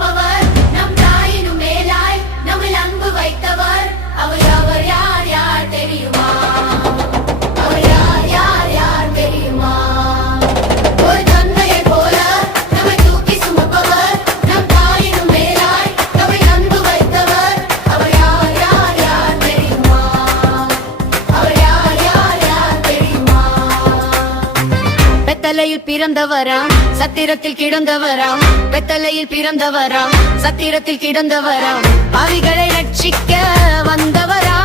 சுமப்பவர் நம் தாயினும் மேலாய் நம்மில் அன்பு வைத்தவர் அவர் அவர் யார் யார் தெரியுமா அவர் யார் யார் யார் தெரியுமா ஒரு தந்தையை போல நம்மை தூக்கி சுமப்பவர் நம் தாயினும் மேலாய் நம்மில் அன்பு வைத்தவர் அவர் யார் யார் யார் தெரியுமா அவர் யார் யார் யார் தெரியுமா பெத்தலையில் பிறந்தவராம் சத்திரத்தில் கிடந்தவராம் பெத்தலையில் பிறந்தவராம் சத்திரத்தில் கிடந்தவராம் பாவிகளை ரட்சிக்க வந்தவராம்